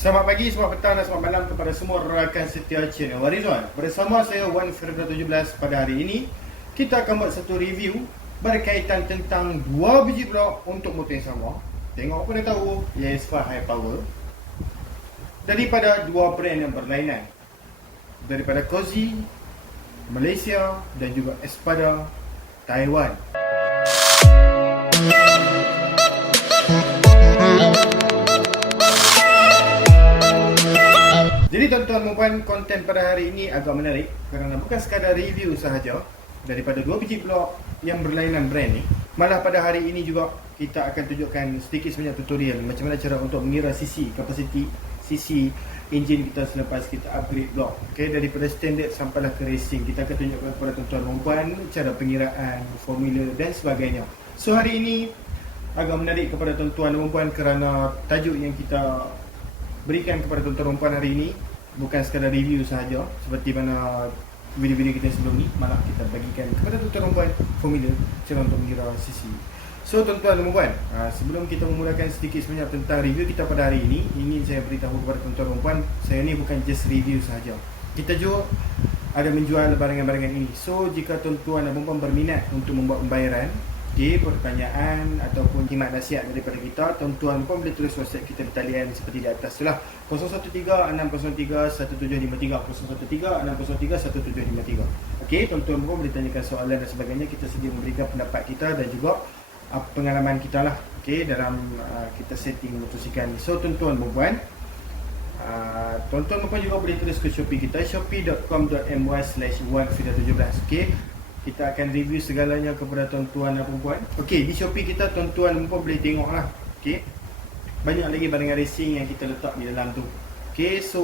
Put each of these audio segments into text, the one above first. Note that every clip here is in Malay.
Selamat pagi, selamat petang dan selamat malam kepada semua rakan setia channel Warizwan. Bersama saya Wan Firda 17 pada hari ini, kita akan buat satu review berkaitan tentang dua biji blok untuk motor yang sama. Tengok apa dah tahu, Yesfa High Power daripada dua brand yang berlainan, daripada Cozy Malaysia dan juga Espada Taiwan. Jadi tuan-tuan dan puan, konten pada hari ini agak menarik kerana bukan sekadar review sahaja daripada dua biji blok yang berlainan brand ni. Malah pada hari ini juga kita akan tunjukkan sedikit sebanyak tutorial macam mana cara untuk mengira sisi, kapasiti sisi enjin kita selepas kita upgrade blok. Okay, daripada standard sampailah ke racing, kita akan tunjukkan kepada tuan-tuan dan puan cara pengiraan, formula dan sebagainya. So hari ini agak menarik kepada tuan-tuan dan puan kerana tajuk yang kita berikan kepada tuan-tuan dan puan hari ini bukan sekadar review sahaja seperti mana video-video kita sebelum ni, malah kita bagikan kepada tuan-tuan dan puan formula cara untuk mengira sisi. So tuan-tuan dan puan, sebelum kita memulakan sedikit sebanyak tentang review kita pada hari ini, ingin saya beritahu kepada tuan-tuan dan puan, saya ni bukan just review sahaja. Kita juga ada menjual barangan-barangan ini. So jika tuan-tuan dan puan berminat untuk membuat pembayaran, pertanyaan ataupun khidmat nasihat daripada kita, tuan-tuan pun boleh tulis WhatsApp kita di talian seperti di atas tu lah, 013-603-1753, 013-603-1753. Okey, tuan-tuan pun boleh tanyakan soalan dan sebagainya. Kita sedia memberikan pendapat kita dan juga pengalaman kita lah, okey, dalam kita setting motosikal ni. So tuan-tuan dan puan, tuan-tuan dan puan juga boleh tulis ke Shopee kita, shopee.com.my/1fida17. okey. Kita akan review segalanya kepada tuan-tuan dan puan. Okey, di Shopee kita tuan-tuan dan puan boleh tengok lah. Okey, banyak lagi barangan racing yang kita letak di dalam tu. Okey, so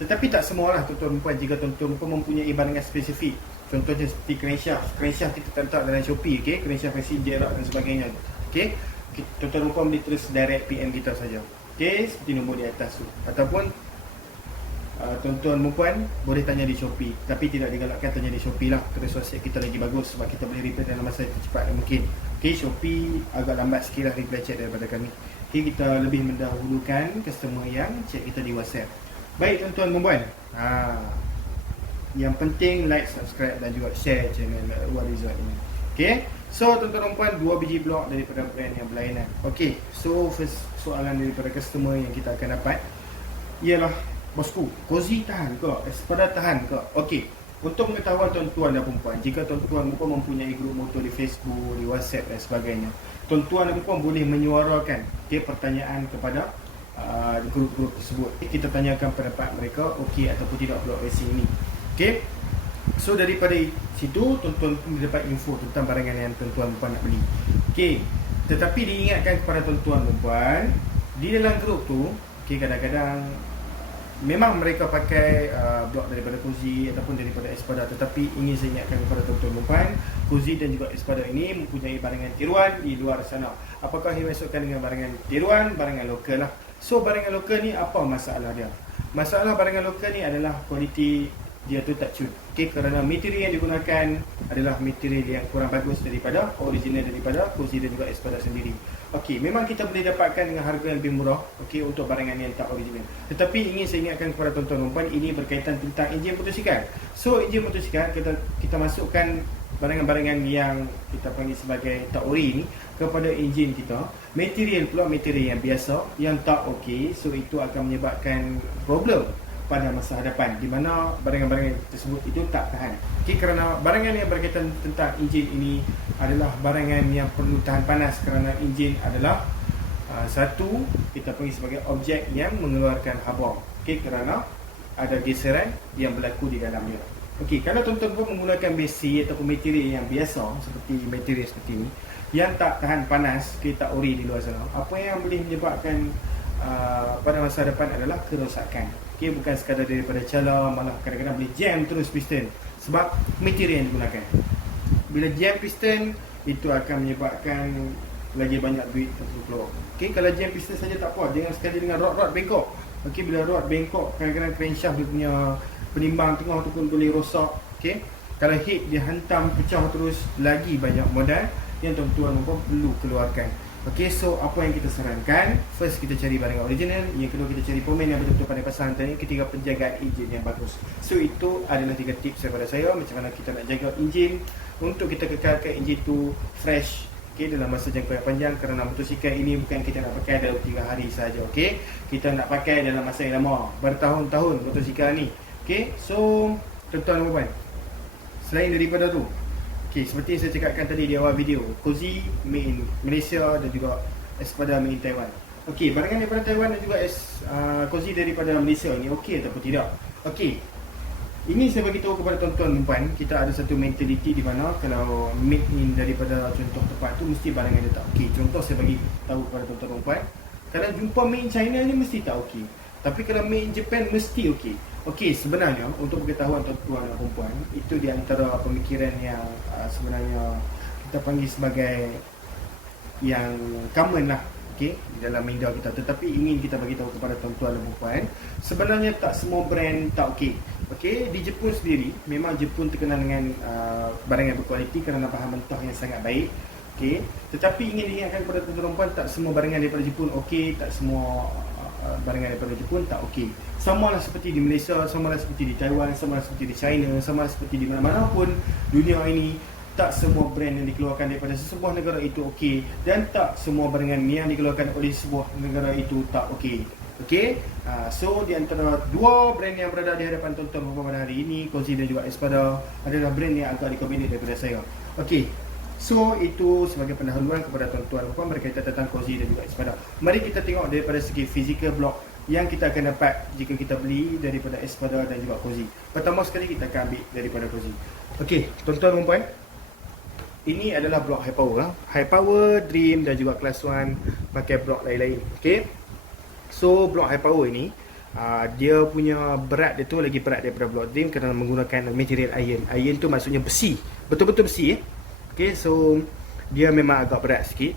tetapi tak semua lah tuan-tuan dan puan. Jika tuan-tuan dan puan mempunyai barangan spesifik, contohnya seperti crankshaft kita letak dalam Shopee. Okey, crankshaft racing jarak dan sebagainya. Okey, tuan-tuan dan puan boleh terus direct PM kita saja. Okey, seperti nombor di atas tu. Ataupun tuan-tuan dan puan boleh tanya di Shopee, tapi tidak digalakkan tanya di Shopee lah, terus WhatsApp kita lagi bagus sebab kita boleh reply dalam masa secepat mungkin. Okey, Shopee agak lambat sikit lah reply chat daripada kami. Okey, kita lebih mendahulukan customer yang chat kita di WhatsApp. Baik tuan-tuan dan puan, yang penting like, subscribe dan juga share channel Warizwan ini. Okey, so tuan-tuan dan puan, dua biji blok daripada brand yang berlainan. Okey, so first soalan daripada customer yang kita akan dapat ialah, bosku, Cozy tahan ke? Espada tahan ke? Okey, untuk pengetahuan tuan-tuan dan puan, jika tuan-tuan dan puan mempunyai grup motor di Facebook, di WhatsApp dan sebagainya, tuan-tuan dan puan boleh menyuarakan pertanyaan kepada grup-grup tersebut. Kita tanyakan pendapat mereka, okey ataupun tidak blok racing ini. Okey, so daripada situ tuan-tuan pun dapat info tentang barangan yang tuan-tuan dan puan nak beli. Okey, tetapi diingatkan kepada tuan-tuan dan puan, di dalam grup tu, okey, kadang-kadang memang mereka pakai blok daripada Cozy ataupun daripada Espada, tetapi ingin saya ingatkan kepada tuan-tuan dan puan, Cozy dan juga Espada ini mempunyai barangan tiruan di luar sana. Apakah yang dimaksudkan dengan barangan tiruan? Barangan lokal lah. So barangan lokal ni apa masalah dia? Masalah barangan lokal ni adalah kualiti dia tu tak cun. Okey, kerana material yang digunakan adalah material yang kurang bagus daripada original daripada Cozy dan juga Espada sendiri. Okey, memang kita boleh dapatkan dengan harga yang lebih murah, okey, untuk barangan yang tak original. Tetapi ingin saya ingatkan kepada tuan-tuan dan puan, ini berkaitan tentang enjin motosikal. So enjin motosikal kita masukkan barangan-barangan yang kita panggil sebagai tak ori ni kepada enjin kita. Material pula material yang biasa yang tak okey, so itu akan menyebabkan problem pada masa hadapan di mana barangan-barangan tersebut itu tak tahan. Okey, kerana barangan yang berkaitan tentang enjin ini adalah barangan yang perlu tahan panas kerana enjin adalah satu kita panggil sebagai objek yang mengeluarkan haba. Okey, kerana ada geseran yang berlaku di dalamnya. Okey, kalau tuan-tuan pun menggunakan besi ataupun material yang biasa seperti material seperti ini yang tak tahan panas, kita ori di luar sana, apa yang boleh menyebabkan pada masa depan adalah kerosakan. Okey, bukan sekadar daripada cala, malah kadang-kadang boleh jam terus piston sebab material yang digunakan. Bila jam piston, itu akan menyebabkan lagi banyak duit keluar. Okey, kalau jam piston saja tak apa, jangan sekali dengan rod-rod bengkok. Okey, bila rod bengkok, kadang-kadang crankshaft dia punya penimbang tengah tu pun boleh rosak. Okey, kalau hit dia hantam pecah terus, lagi banyak modal yang tuan-tuan perlu keluarkan. Okay, so apa yang kita sarankan? First, kita cari barang original. Yang kedua, kita cari pemain yang betul-betul pandai pasang. Dan yang ketiga, penjagaan enjin yang bagus. So, itu adalah 3 tips daripada saya macam mana kita nak jaga enjin untuk kita kekalkan enjin tu fresh, okay, dalam masa jangka yang panjang. Kerana motosikal ini bukan kita nak pakai dalam 3 hari saja, okay? Kita nak pakai dalam masa yang lama, bertahun-tahun motosikal ni. Okay, so tuan-tuan dan puan, selain daripada tu, okay, seperti yang saya cakapkan tadi di awal video, Cozy made in Malaysia dan juga Espada made in Taiwan. Okay, barangan daripada Taiwan dan juga Cozy daripada Malaysia ni okey ataupun tidak? Okey, ini saya bagi tahu kepada tuan-tuan dan puan, kita ada satu mentaliti di mana kalau made in daripada contoh tempat tu mesti barangan dia tak okey. Contoh saya bagi tahu kepada tuan-tuan dan puan, kalau jumpa made in China ni mesti tak okey. Tapi kalau made in Japan mesti okey. Okey, sebenarnya untuk pengetahuan tuan-tuan dan puan, itu di antara pemikiran yang sebenarnya kita panggil sebagai yang common lah, okey, di dalam minda kita. Tetapi ingin kita bagi tahu kepada tuan-tuan dan puan, sebenarnya tak semua brand tak okey. Okey, di Jepun sendiri, memang Jepun terkenal dengan barang yang berkualiti kerana bahan mentah yang sangat baik. Okey, tetapi ingin diingatkan kepada tuan-tuan dan puan, tak semua barangan daripada Jepun okey, tak semua barangan daripada Jepun tak okey. Sama lah seperti di Malaysia, sama lah seperti di Taiwan, sama lah seperti di China, sama lah seperti di mana-mana pun dunia ini, tak semua brand yang dikeluarkan daripada sesebuah negara itu okey, dan tak semua barangan yang dikeluarkan oleh sebuah negara itu tak okey. Okey, so di antara dua brand yang berada di hadapan tuan-tuan pada hari ini, Cozy dan juga Espada, adalah brand yang agak recommended daripada saya. Okey, so itu sebagai pendahuluan kepada tuan-tuan dan puan berkaitan tentang Cozy dan juga Espada. Mari kita tengok daripada segi physical block yang kita akan dapat jika kita beli daripada Espada dan juga Cozy. Pertama sekali kita akan ambil daripada Cozy. Okey, tuan-tuan dan puan, ini adalah blok high power lah. High power, Dream dan juga Class 1 pakai blok lain-lain. Okey, so blok high power ini dia punya berat dia tu lagi berat daripada blok Dream kerana menggunakan material iron. Iron tu maksudnya besi, betul-betul besi. Okay, so dia memang agak berat sikit.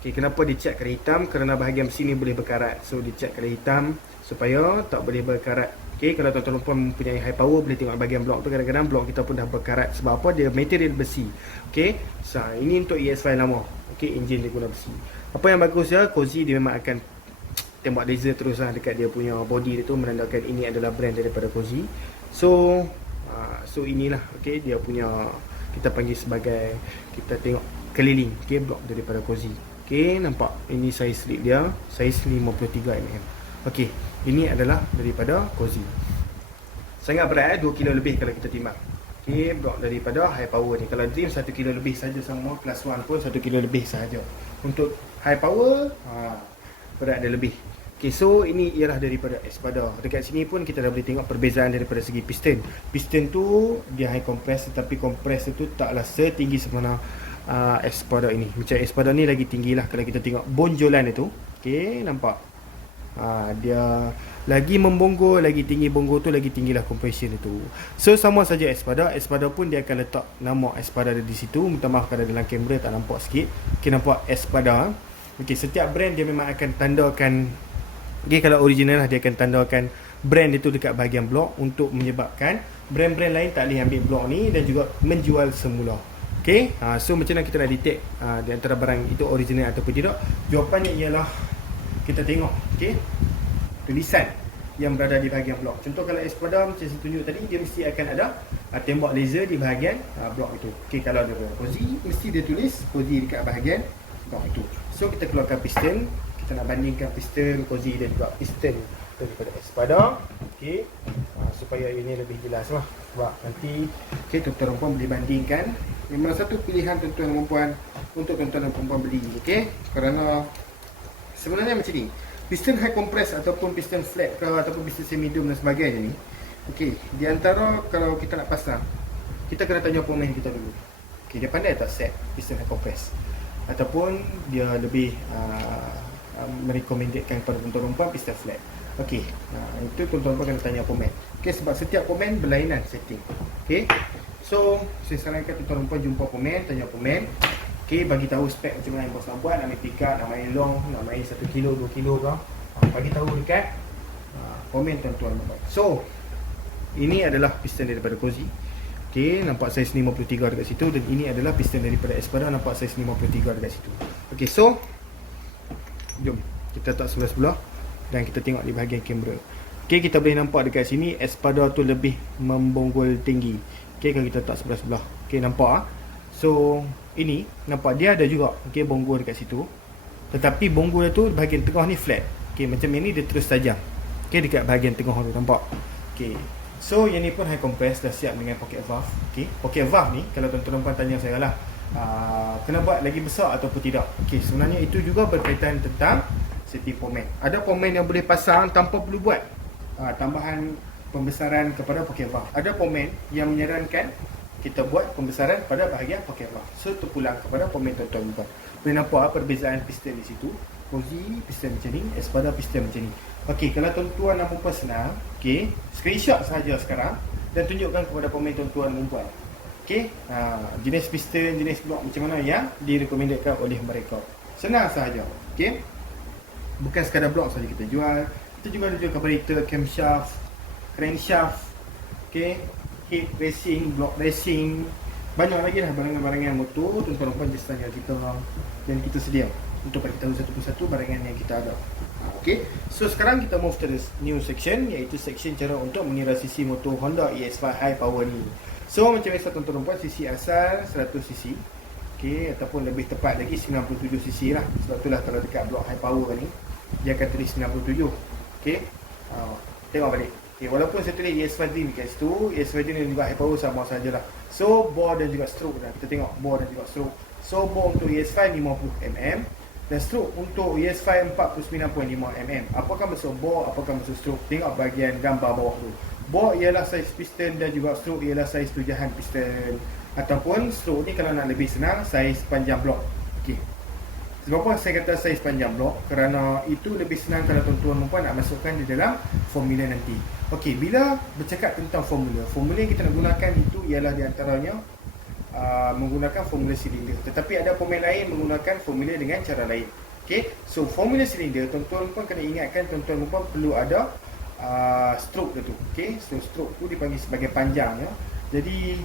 Okay, kenapa dia cat kala hitam? Kerana bahagian besi ni boleh berkarat. So dia cat kala hitam supaya tak boleh berkarat. Okay, kalau tuan-tuan puan mempunyai high power, boleh tengok bahagian blok tu, kadang-kadang blok kita pun dah berkarat. Sebab apa? Dia material besi. Okay, so ini untuk ES5 lama. Okay, enjin dia guna besi. Apa yang bagus ya, Cozy dia memang akan tembak laser terus lah dekat dia punya body dia tu, menandakan ini adalah brand daripada Cozy. So so inilah, okay, dia punya, kita panggil sebagai, kita tengok keliling, okay, blok daripada Cozy. Okay, nampak ini saiz slip dia, saiz 53 mm. Okay, ini adalah daripada Cozy. Sangat berat, 2 kilo lebih kalau kita timbang. Okay, blok daripada high power ni. Kalau Dream 1 kilo lebih saja sama, Class 1 pun 1 kilo lebih saja. Untuk high power, berat dia lebih. Okay, so ini ialah daripada Espada. Dekat sini pun kita dah boleh tengok perbezaan daripada segi piston. Piston tu dia high compress, tetapi compress itu taklah setinggi sebenarnya Espada ini. Macam Espada ni lagi tinggi lah kalau kita tengok bonjolan itu. Okay, nampak? Dia lagi membonggol, lagi tinggi bonggol tu, lagi tinggilah compression itu. So sama saja Espada. Espada pun dia akan letak nama Espada di situ. Minta maaf kalau dalam kamera tak nampak sikit. Okay, nampak Espada. Okay, setiap brand dia memang akan tandakan. Okay, kalau original lah dia akan tandakan brand itu dekat bahagian blok untuk menyebabkan brand-brand lain tak boleh ambil blok ni dan juga menjual semula. Okay, so macam mana kita nak detect di antara barang itu original ataupun tidak? Jawapannya ialah kita tengok, okay, tulisan yang berada di bahagian blok. Contoh kalau Espada macam saya tunjuk tadi, dia mesti akan ada tembak laser di bahagian blok itu. Okay, kalau ada Cozy, mesti dia tulis Cozy dekat bahagian blok itu. So kita keluarkan piston, kita nak bandingkan piston Cozy dan juga piston daripada Espada. Okay, supaya ini lebih jelas lah. Sebab nanti, okay, tuan-tuan dan puan boleh bandingkan. Memang satu pilihan tuan-tuan dan puan untuk tuan-tuan dan puan beli. Okay, kerana sebenarnya macam ni, piston high compress ataupun piston flat ke, ataupun piston semi dome dan sebagainya ni, okay, di antara kalau kita nak pasang, kita kena tanya pemain kita dulu. Okay, dia pandai tak set piston high compress, ataupun dia lebih merekomendkan kepada tuan-tuan dan puan piston flat. Okay, itu tuan-tuan puan kena tanya pemain. Okay, sebab setiap pemain berlainan setting. Okay, so saya sarankan tuan-tuan dan puan jumpa pemain, tanya pemain. Okay, bagi tahu spek macam mana yang bos nak buat, nak main pick up, nak main long, nak main 1 kilo, 2 kilo ke, bagi tahu dekat komen tuan-tuan dan puan. So ini adalah piston daripada Cozy. Okay, nampak saiz 53 dekat situ, dan ini adalah piston daripada Espada, nampak saiz 53 dekat situ. Okay, so Jom kita letak sebelah-sebelah dan kita tengok di bahagian kamera. Okey, kita boleh nampak dekat sini espada tu lebih membonggol tinggi. Okey, kalau kita letak sebelah-sebelah. Okey, nampak ah. So, ini nampak dia ada juga okey bonggol dekat situ. Tetapi bonggol tu bahagian tengah ni flat. Okey, macam ini dia terus tajam. Okey, dekat bahagian tengah tu nampak. Okey. So, yang ni pun high compress dah siap dengan pocket valve. Okey, pocket valve ni kalau tuan-tuan tanya saya lah, kena buat lagi besar ataupun tidak. Okey, sebenarnya itu juga berkaitan tentang safety pomade. Ada pomade yang boleh pasang tanpa perlu buat tambahan pembesaran kepada pocket valve. Ada pomade yang menyarankan kita buat pembesaran pada bahagian pocket valve. So, terpulang kepada pomade tuan-tuan. Boleh nampak perbezaan piston di situ. Posisi piston macam ni, espada piston macam ni. Okey, kalau tuan-tuan nak mumpah senang, okey, screenshot sahaja sekarang dan tunjukkan kepada pomade tuan-tuan mumpah. Okey, jenis piston, jenis blok macam mana yang direkomendkan oleh mereka. Senang sahaja. Okey. Bukan sekadar blok saja kita jual. Kita juga jual carburetor, camshaft, crankshaft, okey, heat racing, block racing. Banyak lagi lah barangan-barangan motor. Tuan-tuan just tanya kita dan kita sedia untuk bagi tahu satu persatu barangan yang kita ada. Okey, so sekarang kita move to the new section, iaitu section cara untuk mengira sisi motor Honda EX5 high power ni. So macam biasa tuan-tuan, sisi asal 100cc, okey, ataupun lebih tepat lagi 97cc lah. Sebab itulah kalau dekat blok high power ni dia akan tulis 97. Okey, tengok balik. Okay, walaupun saya tulis EX5 ni kat situ, EX5 ni juga high power sama sajalah. So bore dan juga stroke dah. Kita tengok bore dan juga stroke. So bore untuk EX5 50mm dan stroke untuk EX5 49.5mm. Apakah maksud bore, apakah maksud stroke? Tengok bahagian gambar bawah tu. Bore ialah saiz piston dan juga stroke ialah saiz tujahan piston. Ataupun stroke ni kalau nak lebih senang, saiz panjang blok. Okey. Sebab apa saya kata saiz panjang blok? Kerana itu lebih senang kalau tuan-tuan puan nak masukkan di dalam formula nanti. Okey, bila bercakap tentang formula, formula yang kita nak gunakan itu ialah di antaranya menggunakan formula silinder. Tetapi ada pemain lain menggunakan formula dengan cara lain. Okey, so formula silinder tuan-tuan pun kena ingatkan, tuan-tuan pun perlu ada stroke tu. Okey, so stroke tu dipanggil sebagai panjang ya. Jadi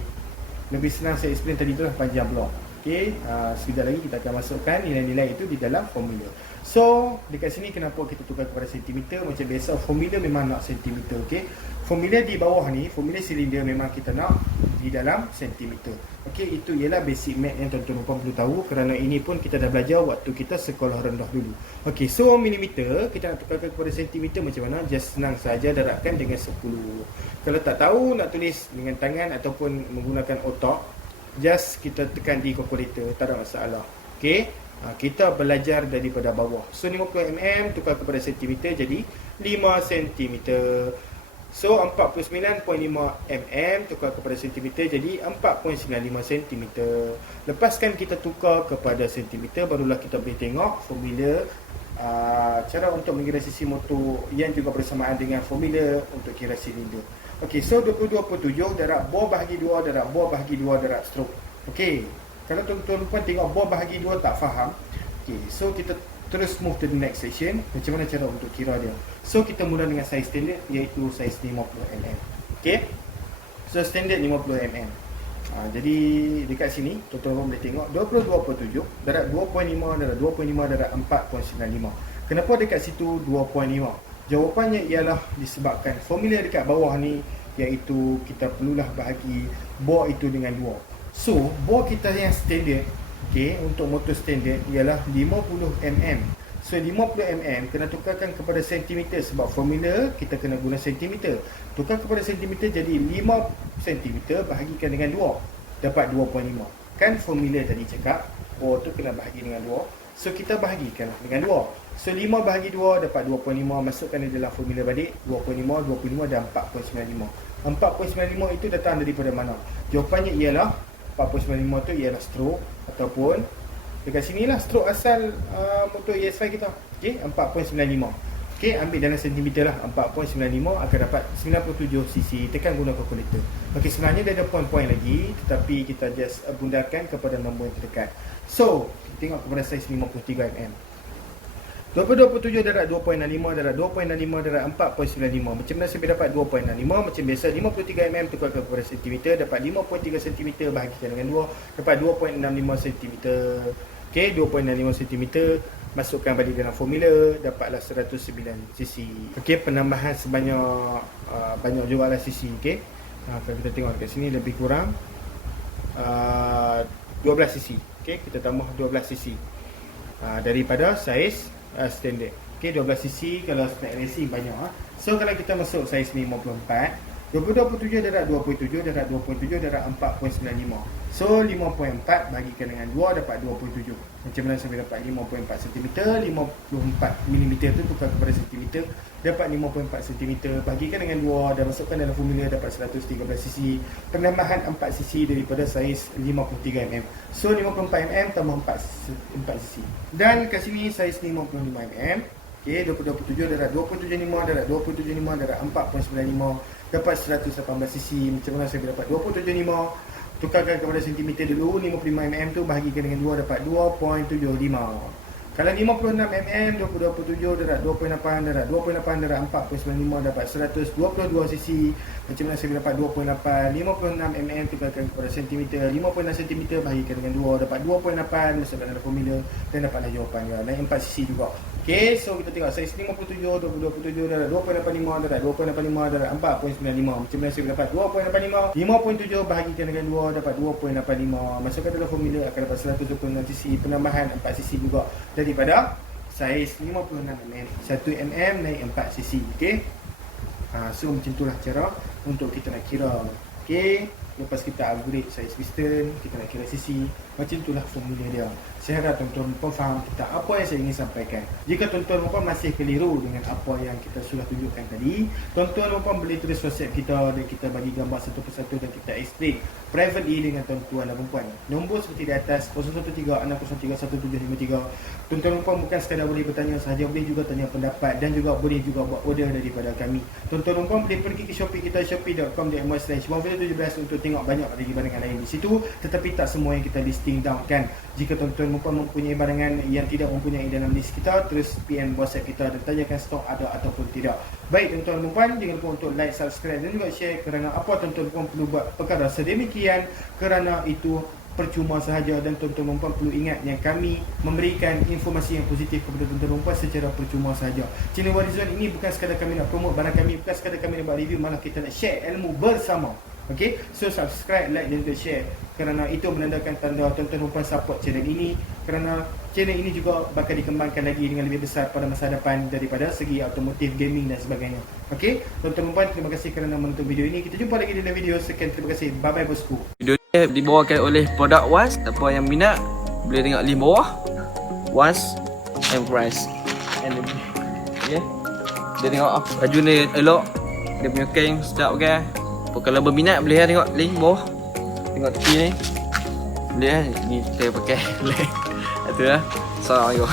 lebih senang saya explain tadi tu lah panjang blok. Okey, sekejap lagi kita akan masukkan nilai-nilai itu di dalam formula. So, dekat sini kenapa kita tukar kepada sentimeter? Macam biasa, formula memang nak sentimeter. Okey, formula di bawah ni, formula silinder memang kita nak di dalam sentimeter. Okey, itu ialah basic math yang tuan-tuan perlu tahu, kerana ini pun kita dah belajar waktu kita sekolah rendah dulu. Okey, so milimeter kita nak tukarkan kepada sentimeter macam mana? Just senang saja darabkan dengan 10. Kalau tak tahu nak tulis dengan tangan ataupun menggunakan otak, just kita tekan di kalkulator, tak ada masalah. Okey, kita belajar daripada bawah. So 50mm tukar kepada sentimeter jadi 5 cm. So 49.5mm tukar kepada sentimeter jadi 4.95 cm. Lepaskan kita tukar kepada sentimeter, barulah kita boleh tengok formula cara untuk mengira sisi motor yang juga bersamaan dengan formula untuk kira silinder. Okey, so 22.7 darab bore bahagi 2 darab bore bahagi 2 darab stroke. Okey, kalau tuan-tuan pun tengok bore bahagi 2 tak faham. Okey, so kita terus move to the next section. Macam mana cara untuk kira dia? So kita mula dengan saiz standard, iaitu saiz 50mm. Okey, so standard 50mm. Jadi dekat sini tuan-tuan boleh tengok 22.7 darab 2.5 darab 2.5 darab 4.95. Kenapa dekat situ 2.5? Jawapannya ialah disebabkan formula dekat bawah ni, iaitu kita perlulah bahagi bore itu dengan 2. So bore kita yang standard, okey, untuk motor standard ialah 50mm. So 50mm kena tukarkan kepada sentimeter, sebab formula kita kena guna sentimeter. Tukar kepada sentimeter jadi 5 cm bahagikan dengan 2 dapat 2.5. Kan formula tadi cakap bore tu kena bahagi dengan 2. So kita bahagikan dengan 2. So 5 bahagi 2 dapat 2.5. Masukkan di dalam formula balik 2.5, 25 dan 4.95. 4.95 itu datang daripada mana? Jawapannya ialah 4.95 tu ialah stroke, ataupun dekat sinilah stroke asal motor EX5 kita. Okey, 4.95. Okey, ambil dalam sentimeter lah. 4.95 akan dapat 97 cc. Tekan guna kalkulator. Okey, sebenarnya dia ada poin-poin lagi, tetapi kita just bundarkan kepada nombor yang terdekat. So, kita tengok kepada saiz 53mm. 22.7 darab 2.65 darab 2.65 darab 4.95. Macam mana saya dapat 2.65? Macam biasa, 53mm tukar kepada sentimeter, dapat 5.3 cm bahagikan dengan 2, dapat 2.65 cm. Okey, 2.65 cm masukkan balik dalam formula, dapatlah 109cc. Okey, penambahan sebanyak banyak jugalah cc. Okey, kalau kita tengok dekat sini lebih kurang 12cc. Okey, kita tambah 12cc daripada saiz standard. Okey, 12cc kalau snack racing banyak. So kalau kita masuk saiz 54, 2027 darab 27 darab 27 darab 4.95. So 5.4 bagikan dengan 2 dapat 27. Macam mana sampai dapat 5.4 cm? 54mm tu tukar kepada cm, dapat 5.4 cm. Bagikan dengan 2 dan masukkan dalam formula, dapat 113cc. Penambahan 4cc daripada saiz 53mm. So 54mm tambah 4cc. Dan kat sini saiz 55mm. Okey, 27 darab 2.75 darab 2.75 darab 4.95 dapat 118cc. Macam mana saya dapat 2.75? Tukarkan kepada sentimeter dulu. 55mm tu bahagikan dengan 2 dapat 2.75. Kalau 56mm, 27 darab 2.8 darab 2.8 darab 4.95 dapat 122cc. Macam mana saya dapat 2.8? 56mm tukarkan kepada sentimeter. 56 cm bahagikan dengan 2 dapat 2.8. Masukkan dalam formula dan dapatlah jawapannya. Naik 4cc juga. Okey, so kita tengok saiz 57, 27 darab 2.85 darab 2.85 darab 4.95. Macam mana saya dapat 2.85? 5.7 bahagikan dengan 2 dapat 2.85. Masukkan dalam formula akan dapat 126cc. Penambahan 4cc juga daripada saiz 56mm. 1mm naik 4cc. Okey. So macam itulah cara untuk kita nak kira. Okey. Lepas kita upgrade saiz piston, kita nak kira cc. Macam itulah formula dia. Saya harap tuan-tuan puan faham tentang apa yang saya ingin sampaikan. Jika tuan-tuan puan masih keliru dengan apa yang kita sudah tunjukkan tadi, tuan-tuan puan boleh tulis WhatsApp kita dan kita bagi gambar satu persatu dan kita explain privately dengan tuan-tuan dan puan. Nombor seperti di atas 013-603-1753. Tuan-tuan puan bukan sekadar boleh bertanya sahaja, boleh juga tanya pendapat dan juga boleh juga buat order daripada kami. Tuan-tuan puan boleh pergi ke Shopee kita, shopee.com.my/117 untuk tengok banyak lagi barangan lain di situ, tetapi tak semua yang kita listing down kan. Jika tuan-tuan mempunyai barangan yang tidak mempunyai dalam list kita, terus PM WhatsApp kita dan tanyakan stok ada ataupun tidak. Baik tuan-tuan dan puan, jangan lupa untuk like, subscribe dan juga share. Kerana apa tuan-tuan dan puan perlu buat perkara sedemikian, kerana itu percuma sahaja dan tuan-tuan dan puan perlu ingat yang kami memberikan informasi yang positif kepada tuan-tuan dan puan secara percuma sahaja. Channel Warizon ini bukan sekadar kami nak promote barang kami, bukan sekadar kami nak buat review, malah kita nak share ilmu bersama. Okey, so subscribe, like dan juga share kerana itu menandakan tanda tuan-tuan dan puan support channel ini, kerana channel ini juga bakal dikembangkan lagi dengan lebih besar pada masa depan daripada segi automotif, gaming dan sebagainya. Okey, tuan-tuan dan puan, terima kasih kerana menonton video ini. Kita jumpa lagi dalam video sekian. Terima kasih. Bye bye bosku. Video ni dibawakan oleh produk Was. Siapa yang minat boleh tengok link bawah. Was and price. Okay. Dia tengok baju ni elok. Dia punya kain sedap kan. Kalau berminat boleh tengok link bawah. Tengok tepi ni. Boleh ni kita pakai. Itulah. Assalamualaikum.